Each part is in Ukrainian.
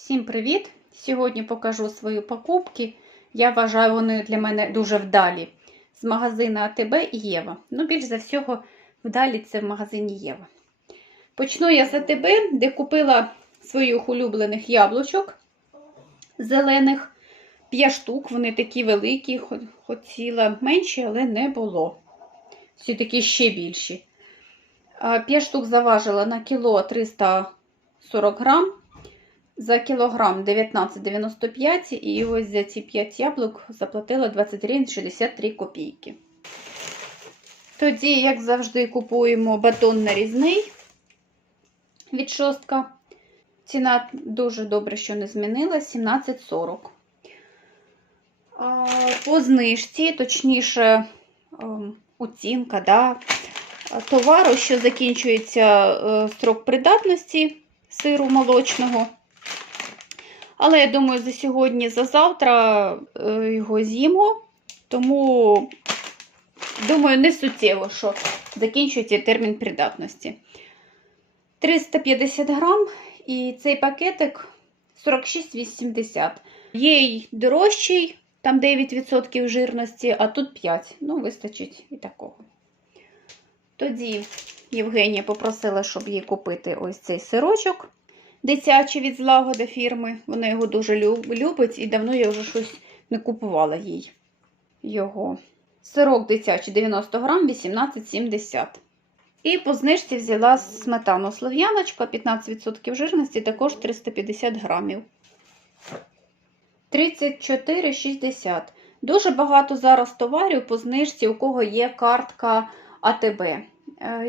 Всім привіт! Сьогодні покажу свої покупки. Я вважаю, вони для мене дуже вдалі. З магазину АТБ і Єва. Ну, більш за всього, вдалі це в магазині Єва. Почну я з АТБ, де купила своїх улюблених яблучок зелених. 5 штук, вони такі великі, хотіла менші, але не було. Всі такі ще більші. 5 штук заважила на кіло 340 грам. За кілограм 19,95 і ось за ці 5 яблук заплатила 23,63 копійки. Тоді, як завжди, купуємо батон нарізний від шостка. Ціна дуже добре, що не змінилась, 17,40. По знижці, точніше, ем, оцінка да, товару, що закінчується е, строк придатності сиру молочного. Але я думаю, за сьогодні, за завтра е, його з'їмо. Тому, думаю, не суттєво, що закінчується термін придатності. 350 грам, і цей пакетик 46,80. Є й дорожчий, там 9% жирності, а тут 5. Ну, вистачить і такого. Тоді Євгенія попросила, щоб їй купити ось цей сирочок дитячий від злагоди фірми. Вона його дуже любить і давно я вже щось не купувала їй його. Сирок дитячий 90 грам, 18,70. І по знижці взяла сметану слов'яночка, 15% жирності, також 350 грамів. 34,60. Дуже багато зараз товарів по знижці, у кого є картка АТБ. Е,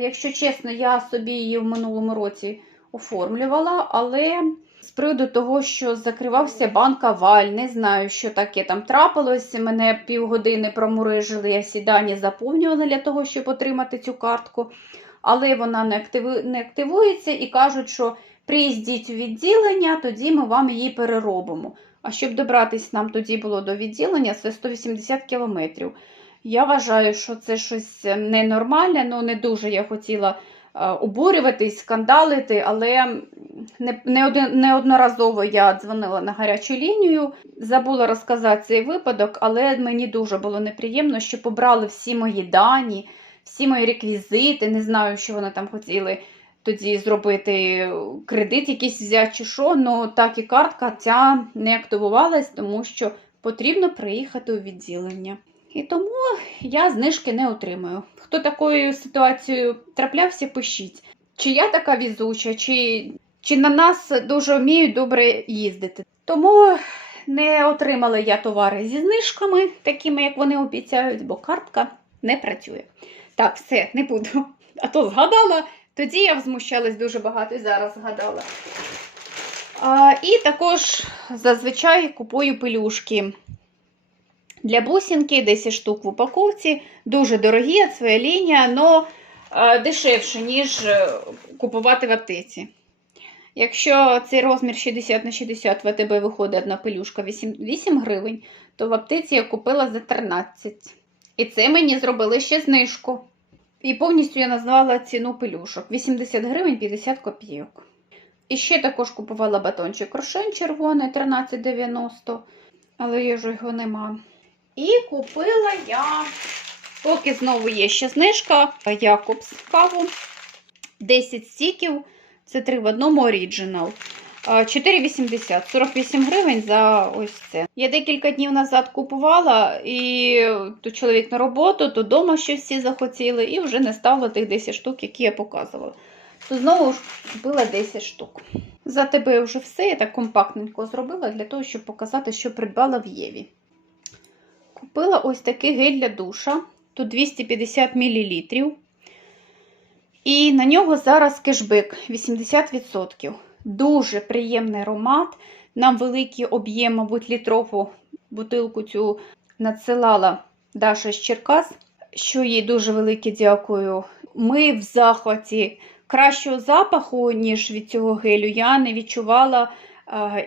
Якщо чесно, я собі її в минулому році оформлювала, але з приводу того, що закривався банк Аваль, не знаю, що таке там трапилось. Мене півгодини промурижили, я всі дані заповнювала для того, щоб отримати цю картку. Але вона не, активи... не активується і кажуть, що приїздіть у відділення, тоді ми вам її переробимо. А щоб добратись нам тоді було до відділення, це 180 кілометрів. Я вважаю, що це щось ненормальне, ну не дуже я хотіла обурюватись, скандалити, але не, не один, неодноразово я дзвонила на гарячу лінію, забула розказати цей випадок, але мені дуже було неприємно, що побрали всі мої дані, всі мої реквізити. Не знаю, що вони там хотіли тоді зробити кредит якийсь взяти чи що, ну так і картка ця не активувалась, тому що потрібно приїхати у відділення. І тому я знижки не отримую. Хто такою ситуацією траплявся, пишіть. Чи я така візуча, чи, чи на нас дуже вміють добре їздити. Тому не отримала я товари зі знижками, такими, як вони обіцяють, бо картка не працює. Так, все, не буду. А то згадала, тоді я взмущалась дуже багато і зараз згадала. А, і також зазвичай купую пелюшки для бусинки, 10 штук в упаковці. Дуже дорогі, своя лінія, але дешевше, ніж е, купувати в аптеці. Якщо цей розмір 60 на 60 в АТБ виходить одна пелюшка 8, 8 гривень, то в аптеці я купила за 13. І це мені зробили ще знижку. І повністю я назвала ціну пелюшок 80 гривень 50 копійок. І ще також купувала батончик рошен червоний 13,90, але я вже його нема. І купила я, поки знову є ще знижка, Якобс каву. 10 стіків, це 3 в одному оріджинал. 4,80, 48 гривень за ось це. Я декілька днів назад купувала, і то чоловік на роботу, то вдома ще всі захотіли, і вже не стало тих 10 штук, які я показувала. То знову ж купила 10 штук. За тебе вже все, я так компактненько зробила для того, щоб показати, що придбала в Єві. Купила ось такий гель для душа. Тут 250 мл. І на нього зараз кешбек 80%. Дуже приємний аромат. Нам великий об'єм, мабуть, літрову бутилку цю надсилала Даша з Черкас, що їй дуже велике дякую. Ми в захваті кращого запаху, ніж від цього гелю, я не відчувала.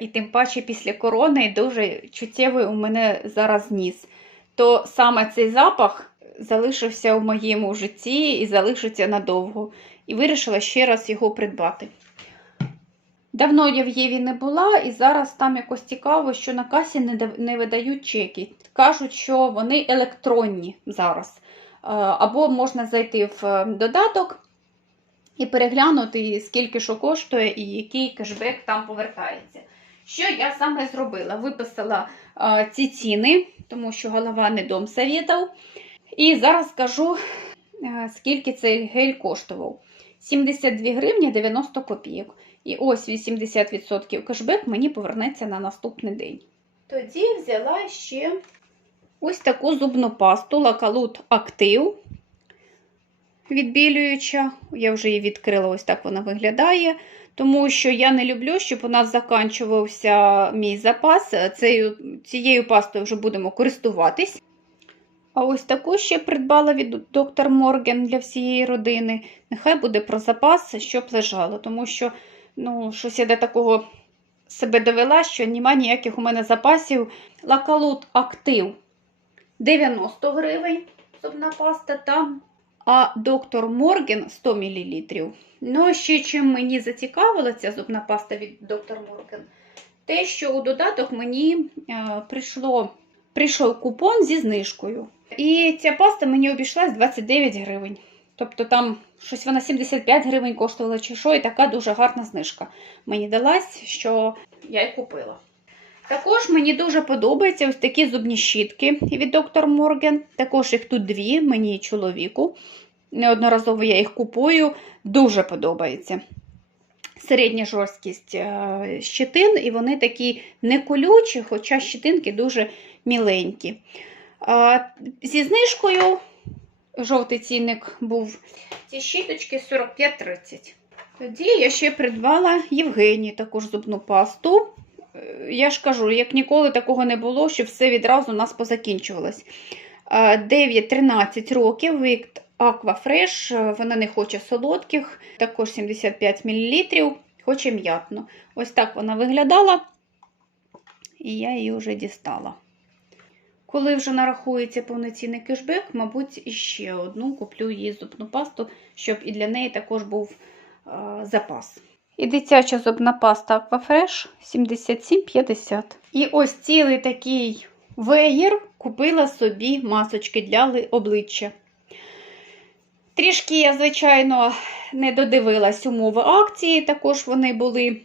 І тим паче після корони дуже чуттєвий у мене зараз ніс. То саме цей запах залишився у моєму житті і залишиться надовго. І вирішила ще раз його придбати. Давно я в Єві не була, і зараз там якось цікаво, що на касі не видають чеки. Кажуть, що вони електронні зараз. Е, Або можна зайти в е, додаток і переглянути, скільки що коштує і який кешбек там повертається. Що я саме зробила? Виписала е, ці ціни, тому що голова не дом совєтов. І зараз скажу, е, скільки цей гель коштував. 72 гривні 90 копійок. І ось 80% кешбек мені повернеться на наступний день. Тоді взяла ще ось таку зубну пасту Лакалут Актив. Відбілююча. Я вже її відкрила, ось так вона виглядає. Тому що я не люблю, щоб у нас закінчувався мій запас. Цією, цією пастою вже будемо користуватись. А ось таку ще придбала від доктор Морген для всієї родини. Нехай буде про запас, щоб лежало, тому що ну, щось я до такого себе довела, що нема ніяких у мене запасів. Лакалут Актив 90 гривень зубна паста там, а доктор Морген 100 мл. Ну, ще чим мені зацікавила ця зубна паста від доктор Морген, те, що у додаток мені е, прийшло, прийшов купон зі знижкою. І ця паста мені обійшлась 29 гривень. Тобто там щось вона 75 гривень коштувала чи що, і така дуже гарна знижка мені далась, що я й купила. Також мені дуже подобаються ось такі зубні щітки від доктор Морген. Також їх тут дві, мені і чоловіку. Неодноразово я їх купую, дуже подобається. Середня жорсткість е, щетин, і вони такі не колючі, хоча щетинки дуже міленькі. Зі знижкою жовтий цінник був ці щіточки 45-30. Тоді я ще придбала Євгенії також зубну пасту. Е, Я ж кажу, як ніколи такого не було, що все відразу у нас позакінчувалось. 9-13 років від Aquafresh, е, вона не хоче солодких, також 75 мл, хоче м'ятну. Ось так вона виглядала, і я її вже дістала. Коли вже нарахується повноцінний кешбек, мабуть, іще одну куплю їй зубну пасту, щоб і для неї також був е, запас. І дитяча зубна паста Aquafresh 77,50. І ось цілий такий веєр купила собі масочки для обличчя. Трішки я, звичайно, не додивилась умови акції, також вони були.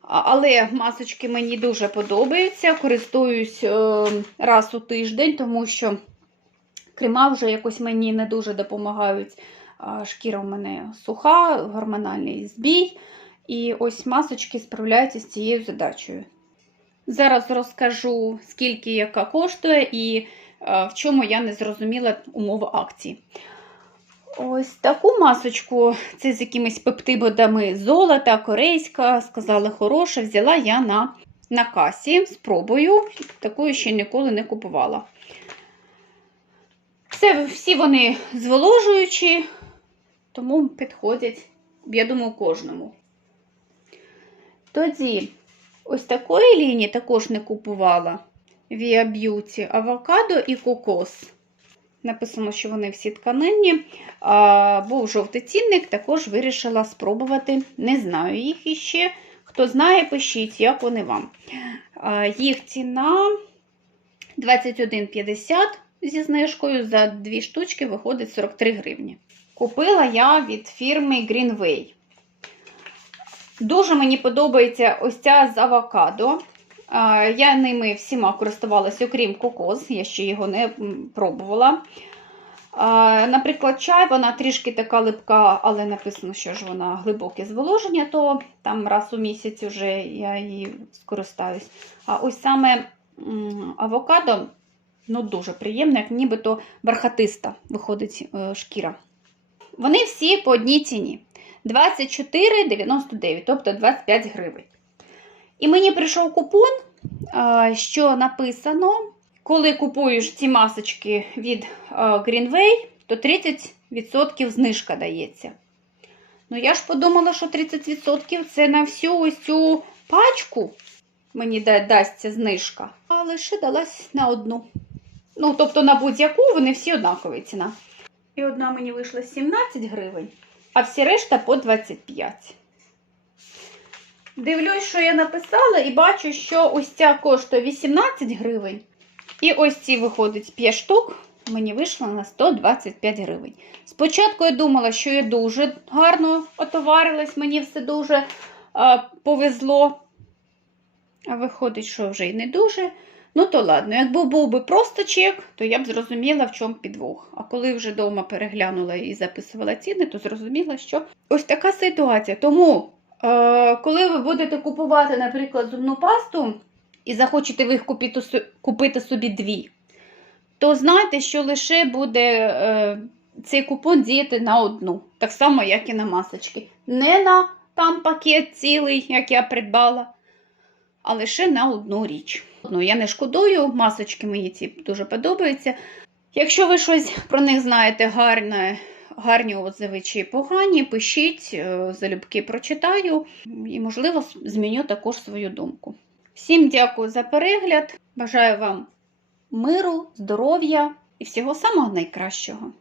Але масочки мені дуже подобаються. Користуюсь е, раз у тиждень, тому що крема вже якось мені не дуже допомагають. Шкіра у мене суха, гормональний збій. І ось масочки справляються з цією задачею. Зараз розкажу, скільки яка коштує і в чому я не зрозуміла умови акції. Ось таку масочку, це з якимись пептидами золота, корейська, сказали, хороша, взяла я на, на касі. Спробую, такої ще ніколи не купувала. Це всі вони зволожуючі, тому підходять, я думаю, кожному. Тоді, ось такої лінії також не купувала. Via Beauty, авокадо і кокос. Написано, що вони всі тканинні. А, був жовтий цінник, також вирішила спробувати. Не знаю їх іще. Хто знає, пишіть, як вони вам. А, їх ціна 21,50 зі знижкою. За дві штучки виходить 43 гривні. Купила я від фірми Greenway. Дуже мені подобається ось ця з авокадо. Я ними всіма користувалася, окрім кокос, я ще його не пробувала. Наприклад, чай, вона трішки така липка, але написано, що ж вона глибоке зволоження, то там раз у місяць вже я її скористаюсь. А ось саме авокадо ну, дуже приємне, як нібито бархатиста виходить е, шкіра. Вони всі по одній ціні. 24,99, тобто 25 гривень. І мені прийшов купон, що написано, коли купуєш ці масочки від Greenway, то 30% знижка дається. Ну, я ж подумала, що 30% це на всю ось цю пачку мені да- дасться знижка, а лише далась на одну. Ну, тобто на будь-яку вони всі однакові ціна. І одна мені вийшла 17 гривень, а всі решта по 25. Дивлюсь, що я написала, і бачу, що ось ця коштує 18 гривень. І ось ці виходить 5 штук. Мені вийшло на 125 гривень. Спочатку я думала, що я дуже гарно отоварилась, мені все дуже а, повезло. А виходить, що вже й не дуже. Ну, то ладно, якби був би просто чек, то я б зрозуміла, в чому підвох. А коли вже вдома переглянула і записувала ціни, то зрозуміла, що ось така ситуація. Тому, е, коли ви будете купувати, наприклад, зубну пасту і захочете їх купити, купити собі дві, то знайте, що лише буде е, цей купон діяти на одну. Так само, як і на масочки. Не на там пакет цілий, як я придбала, а лише на одну річ. Ну, я не шкодую, масочки мені ці дуже подобаються. Якщо ви щось про них знаєте гарне, гарні отзиви чи погані, пишіть, е, залюбки прочитаю і, можливо, зміню також свою думку. Всім дякую за перегляд. Бажаю вам миру, здоров'я і всього самого найкращого.